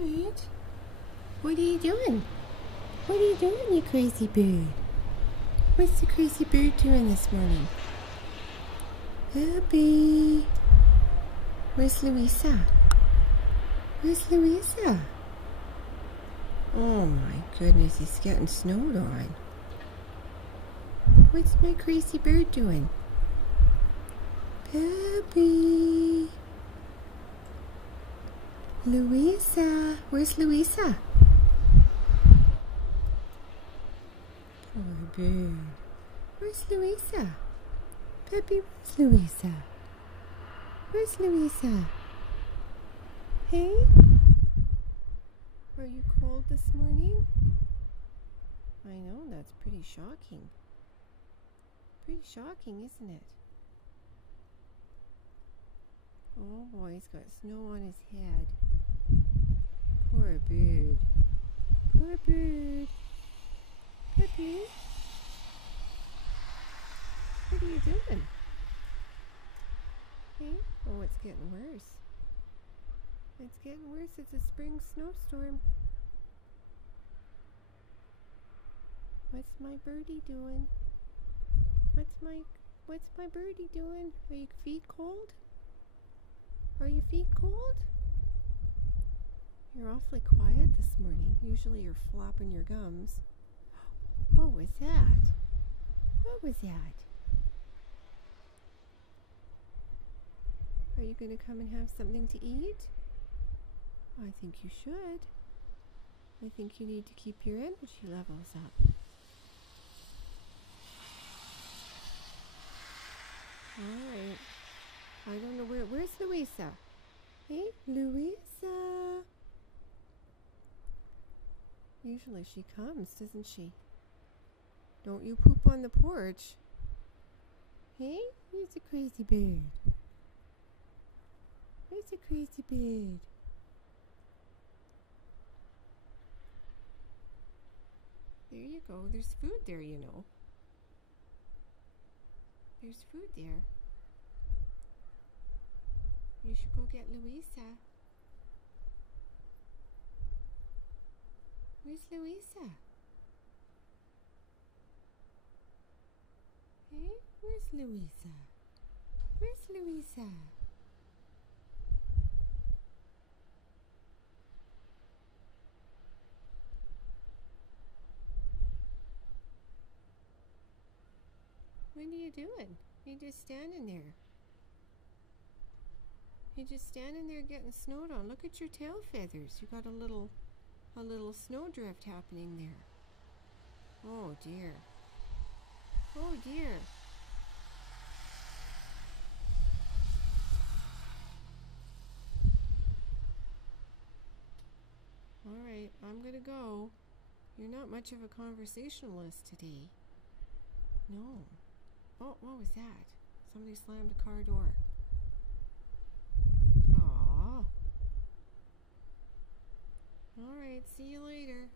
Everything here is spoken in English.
What? What are you doing? What are you doing, you crazy bird? What's the crazy bird doing this morning? Peppy! Where's Louisa? Where's Louisa? Oh my goodness, he's getting snowed on. What's my crazy bird doing? Peppy! Louisa! Where's Louisa? Poor bird. Where's Louisa? Peppy, where's Louisa? Where's Louisa? Hey? Are you cold this morning? I know, that's pretty shocking. Pretty shocking, isn't it? Oh boy, he's got snow on his head. Poor bird. Poor bird. Peppy? What are you doing? Hey? Oh, it's getting worse. It's getting worse. It's a spring snowstorm. What's my birdie doing? What's my birdie doing? Are your feet cold? Are your feet cold? You're awfully quiet this morning. Usually you're flapping your gums. What was that? What was that? Are you going to come and have something to eat? I think you should. I think you need to keep your energy levels up. Alright. I don't know where's Louisa? Hey, Louisa! Usually she comes, doesn't she? Don't you poop on the porch. Hey, where's the crazy bird? Where's the crazy bird? There you go. There's food there, you know. There's food there. You should go get Louisa. Where's Louisa? Hey, where's Louisa? Where's Louisa? What are you doing? You're just standing there. You're just standing there getting snowed on. Look at your tail feathers. You got a little snowdrift happening there. Oh dear. Oh dear. Alright, I'm gonna go. You're not much of a conversationalist today. No. Oh, what was that? Somebody slammed a car door. Aww. Alright, see you later.